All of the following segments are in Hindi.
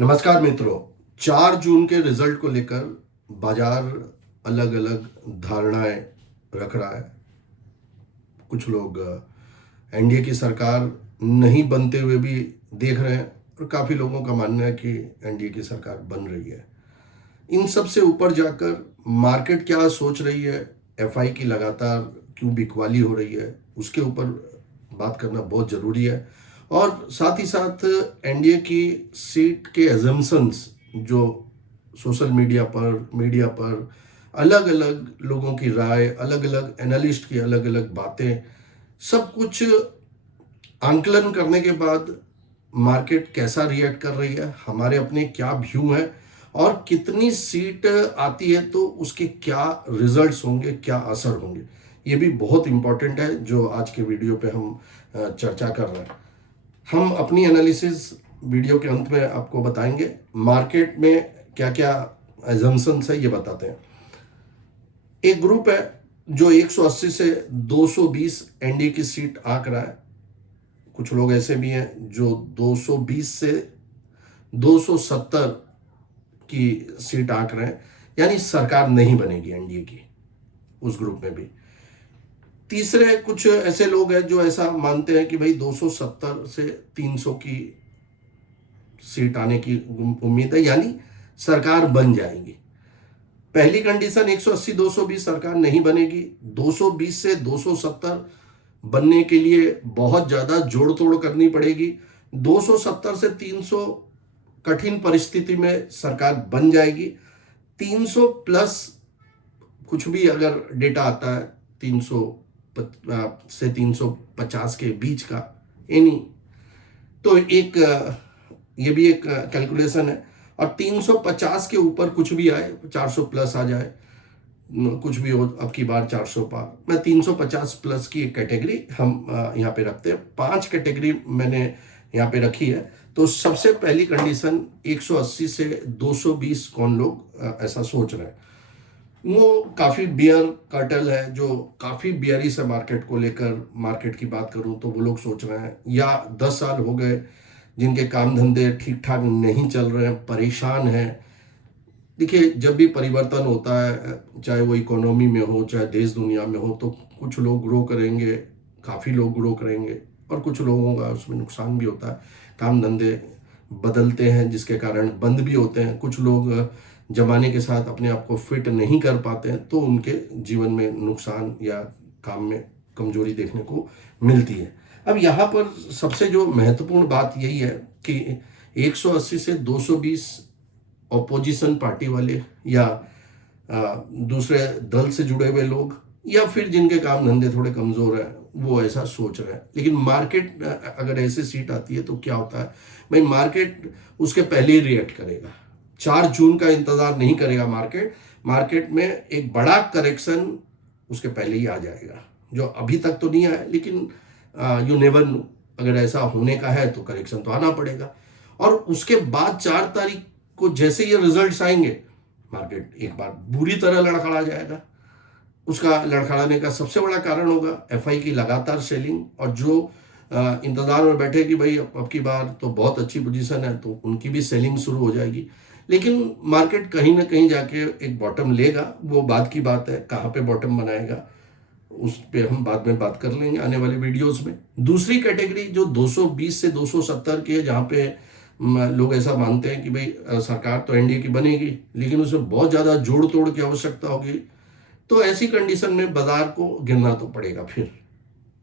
नमस्कार मित्रों। 4 जून के रिजल्ट को लेकर बाजार अलग अलग धारणाएं रख रहा है। कुछ लोग एनडीए की सरकार नहीं बनते हुए भी देख रहे हैं और काफ़ी लोगों का मानना है कि एनडीए की सरकार बन रही है। इन सब से ऊपर जाकर मार्केट क्या सोच रही है, एफआई की लगातार क्यों बिकवाली हो रही है, उसके ऊपर बात करना बहुत ज़रूरी है। और साथ ही साथ एनडीए की सीट के एजम्पशंस जो सोशल मीडिया पर अलग अलग लोगों की राय, अलग अलग एनालिस्ट की अलग अलग बातें, सब कुछ आंकलन करने के बाद मार्केट कैसा रिएक्ट कर रही है, हमारे अपने क्या व्यू है और कितनी सीट आती है तो उसके क्या रिजल्ट्स होंगे, क्या असर होंगे, ये भी बहुत इंपॉर्टेंट है जो आज के वीडियो पे हम चर्चा कर रहे हैं। हम अपनी एनालिसिस वीडियो के अंत में आपको बताएंगे। मार्केट में क्या क्या एजम्पशंस है ये बताते हैं। एक ग्रुप है जो 180 से 220 एनडीए की सीट आंक रहा है। कुछ लोग ऐसे भी हैं जो 220 से 270 की सीट आंक रहे हैं, यानी सरकार नहीं बनेगी एनडीए की, उस ग्रुप में भी। तीसरे कुछ ऐसे लोग हैं जो ऐसा मानते हैं कि भाई 270 से 300 की सीट आने की उम्मीद है, यानी सरकार बन जाएगी। पहली कंडीशन 180 220 सरकार नहीं बनेगी। 220 से 270 बनने के लिए बहुत ज्यादा जोड़ तोड़ करनी पड़ेगी। 270 से 300 कठिन परिस्थिति में सरकार बन जाएगी। 300 प्लस कुछ भी अगर डेटा आता है 300 से 350 के बीच का एनी, तो एक ये भी एक कैलकुलेशन है। और 350 के ऊपर कुछ भी आए, 400 प्लस आ जाए, कुछ भी हो, अब की बार 400 पार, मैं 350 प्लस की एक कैटेगरी हम यहाँ पे रखते हैं। 5 कैटेगरी मैंने यहाँ पे रखी है। तो सबसे पहली कंडीशन 180 से 220 कौन लोग ऐसा सोच रहे हैं, वो काफ़ी बियर कर्टल है, जो काफ़ी बियरिश है मार्केट को लेकर। मार्केट की बात करूं तो वो लोग सोच रहे हैं, या 10 साल हो गए जिनके काम धंधे ठीक ठाक नहीं चल रहे हैं, परेशान हैं। देखिए, जब भी परिवर्तन होता है, चाहे वो इकोनॉमी में हो चाहे देश दुनिया में हो, तो कुछ लोग ग्रो करेंगे, काफ़ी लोग ग्रो करेंगे, और कुछ लोगों का उसमें नुकसान भी होता है। काम धंधे बदलते हैं जिसके कारण बंद भी होते हैं। कुछ लोग जमाने के साथ अपने आप को फिट नहीं कर पाते हैं, तो उनके जीवन में नुकसान या काम में कमजोरी देखने को मिलती है। अब यहाँ पर सबसे जो महत्वपूर्ण बात यही है कि 180 से 220 ऑपोजिशन पार्टी वाले, या दूसरे दल से जुड़े हुए लोग, या फिर जिनके काम धंधे थोड़े कमजोर है, वो ऐसा सोच रहे हैं। लेकिन मार्केट अगर ऐसे सीट आती है तो क्या होता है भाई, मार्केट उसके पहले ही रिएक्ट करेगा। 4 जून का इंतजार नहीं करेगा मार्केट में एक बड़ा करेक्शन उसके पहले ही आ जाएगा, जो अभी तक तो नहीं आया, लेकिन यू नेवर नो, अगर ऐसा होने का है तो करेक्शन तो आना पड़ेगा। और उसके बाद 4 तारीख को जैसे ये रिजल्ट्स आएंगे, मार्केट एक बार बुरी तरह लड़खड़ा जाएगा। उसका लड़खड़ाने का सबसे बड़ा कारण होगा एफआई की लगातार सेलिंग, और जो इंतजार में बैठे कि भाई अब की बार तो बहुत अच्छी पोजीशन है, तो उनकी भी सेलिंग शुरू हो जाएगी। लेकिन मार्केट कहीं ना कहीं जाके एक बॉटम लेगा, वो बाद की बात है, कहाँ पे बॉटम बनाएगा उस पे हम बाद में बात कर लेंगे आने वाले वीडियोस में। दूसरी कैटेगरी जो 220 से 270 की है, जहाँ पे लोग ऐसा मानते हैं कि भाई सरकार तो एनडीए की बनेगी, लेकिन उसमें बहुत ज़्यादा जोड़ तोड़ की आवश्यकता होगी। तो ऐसी कंडीशन में बाजार को गिरना तो पड़ेगा फिर,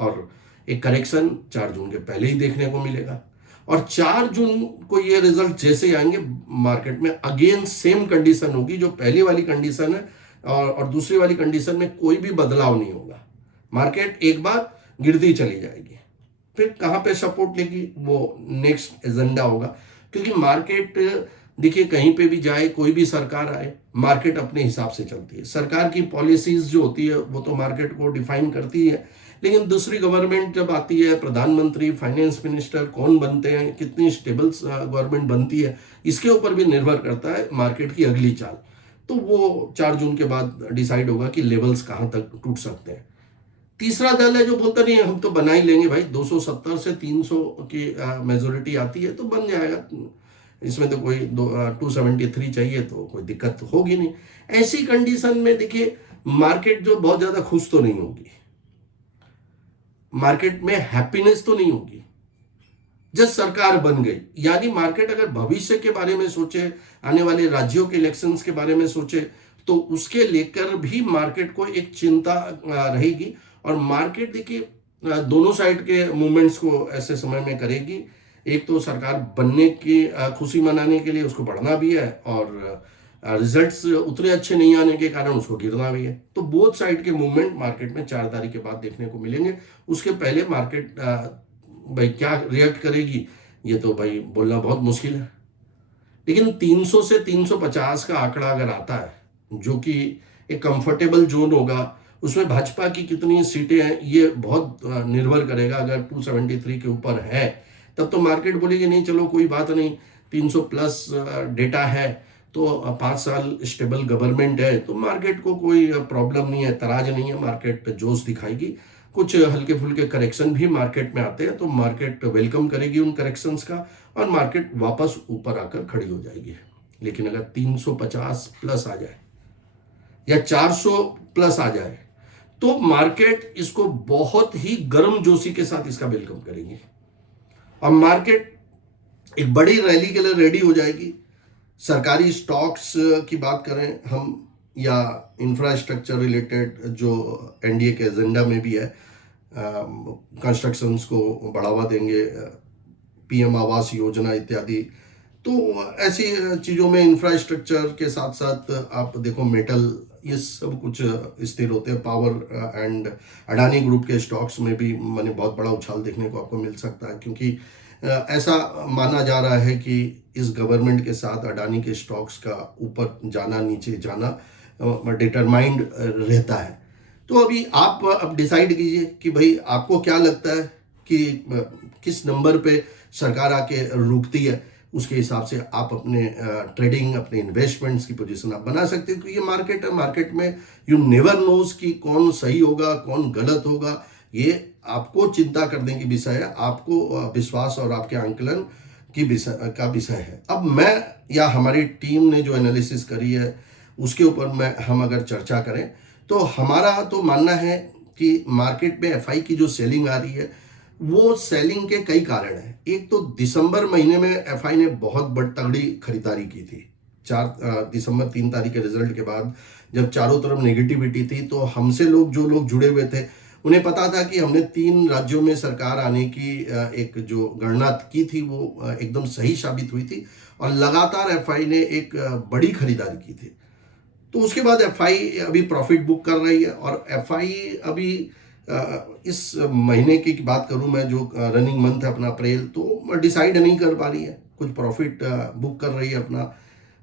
और एक करेक्शन 4 जून के पहले ही देखने को मिलेगा। और 4 जून को ये रिजल्ट जैसे ही आएंगे, मार्केट में अगेन सेम कंडीशन होगी जो पहली वाली कंडीशन है, और दूसरी वाली कंडीशन में कोई भी बदलाव नहीं होगा। मार्केट एक बार गिरती चली जाएगी, फिर कहाँ पे सपोर्ट लेगी वो नेक्स्ट एजेंडा होगा। क्योंकि मार्केट, देखिए, कहीं पे भी जाए, कोई भी सरकार आए, मार्केट अपने हिसाब से चलती है। सरकार की पॉलिसीज जो होती है वो तो मार्केट को डिफाइन करती है, लेकिन दूसरी गवर्नमेंट जब आती है, प्रधानमंत्री, फाइनेंस मिनिस्टर कौन बनते हैं, कितनी स्टेबल गवर्नमेंट बनती है, इसके ऊपर भी निर्भर करता है मार्केट की अगली चाल। तो वो 4 जून के बाद डिसाइड होगा कि लेवल्स कहाँ तक टूट सकते हैं। तीसरा दल है जो बोलता नहीं हम तो बना ही लेंगे भाई, 270 से 300 की मेजोरिटी आती है तो बन जाएगा, इसमें तो कोई 273 चाहिए तो कोई दिक्कत होगी नहीं। ऐसी कंडीशन में देखिए मार्केट जो बहुत ज़्यादा खुश तो नहीं होगी, मार्केट में हैप्पीनेस तो नहीं होगी जब सरकार बन गई। यानी मार्केट अगर भविष्य के बारे में सोचे, आने वाले राज्यों के इलेक्शंस के बारे में सोचे, तो उसके लेकर भी मार्केट को एक चिंता रहेगी। और मार्केट देखिए दोनों साइड के मूवमेंट्स को ऐसे समय में करेगी। एक तो सरकार बनने की खुशी मनाने के लिए उसको बढ़ना भी है, और रिजल्ट्स उतने अच्छे नहीं आने के कारण उसको गिरना भी है। तो बोथ साइड के मूवमेंट मार्केट में 4 तारीख के बाद देखने को मिलेंगे। उसके पहले मार्केट भाई क्या रिएक्ट करेगी ये तो भाई बोलना बहुत मुश्किल है। लेकिन 300 से 350 का आंकड़ा अगर आता है, जो कि एक कंफर्टेबल जोन होगा, उसमें भाजपा की कितनी सीटें हैं ये बहुत निर्भर करेगा। अगर 273 के ऊपर है तब तो मार्केट बोलेगी नहीं चलो कोई बात नहीं, 300 प्लस डेटा है तो 5 साल स्टेबल गवर्नमेंट है, तो मार्केट को कोई प्रॉब्लम नहीं है, तराज नहीं है, मार्केट जोश दिखाएगी। कुछ हल्के फुल्के करेक्शन भी मार्केट में आते हैं तो मार्केट वेलकम करेगी उन करेक्शंस का, और मार्केट वापस ऊपर आकर खड़ी हो जाएगी। लेकिन अगर 350 प्लस आ जाए या 400 प्लस आ जाए तो मार्केट इसको बहुत ही गर्म जोशी के साथ इसका वेलकम करेगी, और मार्केट एक बड़ी रैली के लिए रेडी हो जाएगी। सरकारी स्टॉक्स की बात करें हम, या इंफ्रास्ट्रक्चर रिलेटेड जो एनडीए के एजेंडा में भी है, कंस्ट्रक्शंस को बढ़ावा देंगे, पीएम आवास योजना इत्यादि। तो ऐसी चीज़ों में इंफ्रास्ट्रक्चर के साथ साथ आप देखो मेटल, ये सब कुछ स्थिर होते हैं। पावर एंड अडानी ग्रुप के स्टॉक्स में भी मैंने बहुत बड़ा उछाल देखने को आपको मिल सकता है, क्योंकि ऐसा माना जा रहा है कि इस गवर्नमेंट के साथ अडानी के स्टॉक्स का ऊपर जाना नीचे जाना डिटरमाइंड रहता है। तो अभी आप अब डिसाइड कीजिए कि भाई आपको क्या लगता है कि किस नंबर पे सरकार आके रुकती है, उसके हिसाब से आप अपने ट्रेडिंग, अपने इन्वेस्टमेंट्स की पोजीशन आप बना सकते हो। क्योंकि ये मार्केट है, मार्केट में यू नेवर नोज कि कौन सही होगा कौन गलत होगा, ये आपको चिंता करने की विषय है, आपको विश्वास और आपके आंकलन की विषय है। अब मैं या हमारी टीम ने जो एनालिसिस करी है उसके ऊपर हम अगर चर्चा करें तो हमारा तो मानना है कि मार्केट में एफआई की जो सेलिंग आ रही है वो सेलिंग के कई कारण हैं। एक तो दिसंबर महीने में एफआई ने बहुत बड़ी तगड़ी खरीदारी की थी। 4 दिसंबर 3 तारीख के रिजल्ट के बाद जब चारों तरफ नेगेटिविटी थी तो हमसे जो लोग जुड़े हुए थे उन्हें पता था कि हमने 3 राज्यों में सरकार आने की एक जो गणना की थी वो एकदम सही साबित हुई थी, और लगातार एफआई ने एक बड़ी खरीदारी की थी। तो उसके बाद एफआई अभी प्रॉफिट बुक कर रही है, और एफआई अभी इस महीने की बात करूं मैं, जो रनिंग मंथ है अपना अप्रैल, तो डिसाइड नहीं कर पा रही है, कुछ प्रॉफिट बुक कर रही है अपना,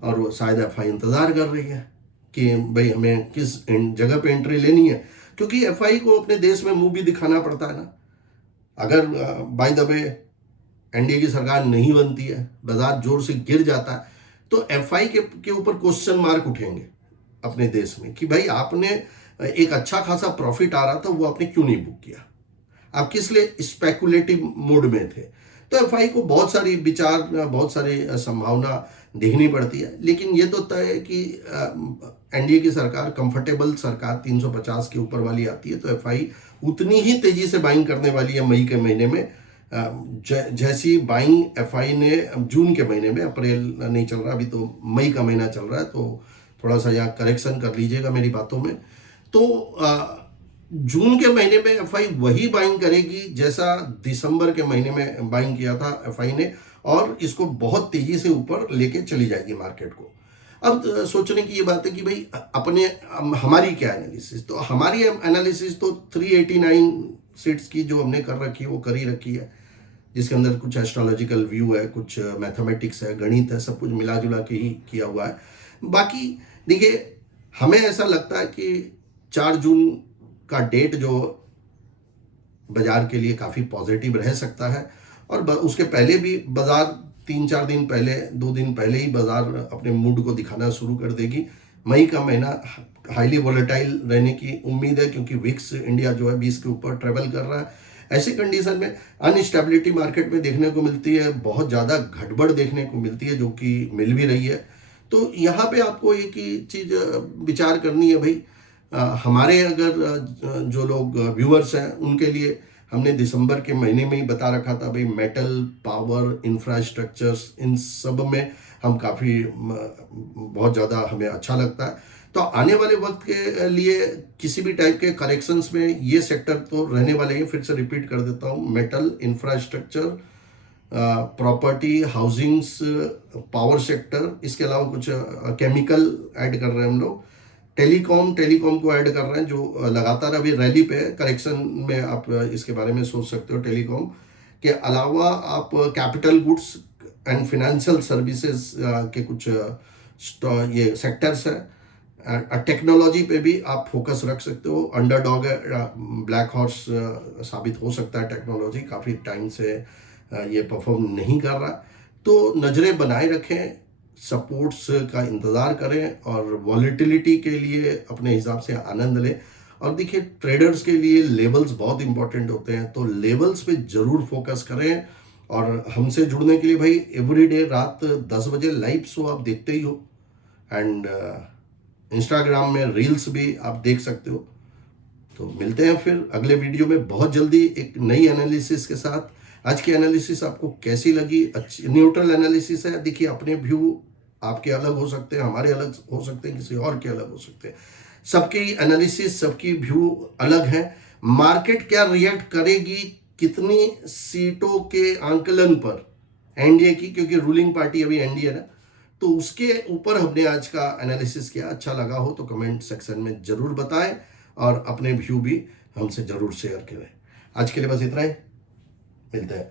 और वो शायद एफआई इंतज़ार कर रही है कि भाई हमें किस जगह पे एंट्री लेनी है। क्योंकि एफआई को अपने देश में मुंह भी दिखाना पड़ता है ना। अगर बाय द वे एनडीए की सरकार नहीं बनती है, बाजार जोर से गिर जाता है, तो एफआई के ऊपर क्वेश्चन मार्क उठेंगे अपने देश में कि भाई आपने एक अच्छा खासा प्रॉफिट आ रहा था वो आपने क्यों नहीं बुक किया, आप किस लिए स्पेकुलेटिव मोड में थे। तो एफआई को बहुत सारी विचार, बहुत सारी संभावना देखनी पड़ती है। लेकिन ये तो तय है कि एनडीए की सरकार, कंफर्टेबल सरकार 350 के ऊपर वाली आती है तो एफआई उतनी ही तेजी से बाइंग करने वाली है मई के महीने में। जैसी बाइंग एफआई ने जून के महीने में, अप्रैल नहीं चल रहा अभी तो मई का महीना चल रहा है, तो थोड़ा सा यहाँ करेक्शन कर लीजिएगा मेरी बातों में। तो जून के महीने में एफआई वही बाइंग करेगी जैसा दिसंबर के महीने में बाइंग किया था एफआई ने, और इसको बहुत तेजी से ऊपर लेके चली जाएगी मार्केट को। अब सोचने की ये बात है कि भाई हमारी क्या एनालिसिस, तो हमारी एनालिसिस तो 389 सीट्स की जो हमने कर रखी है वो कर ही रखी है, जिसके अंदर कुछ एस्ट्रोलॉजिकल व्यू है, कुछ मैथमेटिक्स है, गणित है, सब कुछ मिला जुला के ही किया हुआ है। बाकी देखिए हमें ऐसा लगता है कि 4 जून का डेट जो बाजार के लिए काफ़ी पॉजिटिव रह सकता है, और उसके पहले भी बाजार 3-4 दिन पहले, 2 दिन पहले ही बाजार अपने मूड को दिखाना शुरू कर देगी। मई का महीना हाईली वोलेटाइल रहने की उम्मीद है, क्योंकि विक्स इंडिया जो है 20 के ऊपर ट्रेवल कर रहा है। ऐसी कंडीशन में अनस्टेबिलिटी मार्केट में देखने को मिलती है, बहुत ज़्यादा गड़बड़ देखने को मिलती है, जो कि मिल भी रही है। तो यहाँ पे आपको एक ही चीज़ विचार करनी है भाई। हमारे अगर जो लोग व्यूअर्स हैं उनके लिए हमने दिसंबर के महीने में ही बता रखा था भाई, मेटल, पावर, इंफ्रास्ट्रक्चर्स, इन सब में हम काफ़ी बहुत ज़्यादा हमें अच्छा लगता है। तो आने वाले वक्त के लिए किसी भी टाइप के करेक्शंस में ये सेक्टर तो रहने वाले हैं। फिर से रिपीट कर देता हूँ, metal, infrastructure, property, housings, power sector, इसके अलावा कुछ केमिकल ऐड कर रहे हैं हम लोग। टेलीकॉम को ऐड कर रहे हैं, जो लगातार अभी रैली पे करेक्शन में आप इसके बारे में सोच सकते हो। टेलीकॉम के अलावा आप capital goods and financial services के कुछ ये सेक्टर्स हैं। टेक्नोलॉजी पे भी आप फोकस रख सकते हो। अंडरडॉग है, ब्लैक हॉर्स साबित हो सकता है। टेक्नोलॉजी काफ़ी टाइम से ये परफॉर्म नहीं कर रहा, तो नज़रें बनाए रखें, सपोर्ट्स का इंतज़ार करें और वॉलेटिलिटी के लिए अपने हिसाब से आनंद लें। और देखिए, ट्रेडर्स के लिए लेवल्स बहुत इंपॉर्टेंट होते हैं, तो लेवल्स पे ज़रूर फोकस करें। और हमसे जुड़ने के लिए भाई, एवरीडे रात 10 बजे लाइव शो आप देखते ही हो, एंड इंस्टाग्राम में रील्स भी आप देख सकते हो। तो मिलते हैं फिर अगले वीडियो में बहुत जल्दी एक नई एनालिसिस के साथ। आज की एनालिसिस आपको कैसी लगी? अच्छी न्यूट्रल एनालिसिस है। देखिए, अपने व्यू आपके अलग हो सकते हैं, हमारे अलग हो सकते हैं, किसी और के अलग हो सकते हैं। सबकी एनालिसिस, सबकी व्यू अलग है। मार्केट क्या रिएक्ट करेगी, कितनी सीटों के आंकलन पर एनडीए की, क्योंकि रूलिंग पार्टी अभी एनडीए है, तो उसके ऊपर हमने आज का एनालिसिस किया। अच्छा लगा हो तो कमेंट सेक्शन में ज़रूर बताएं और अपने व्यू भी हमसे ज़रूर शेयर करें। आज के लिए बस इतना ही, मिलते हैं।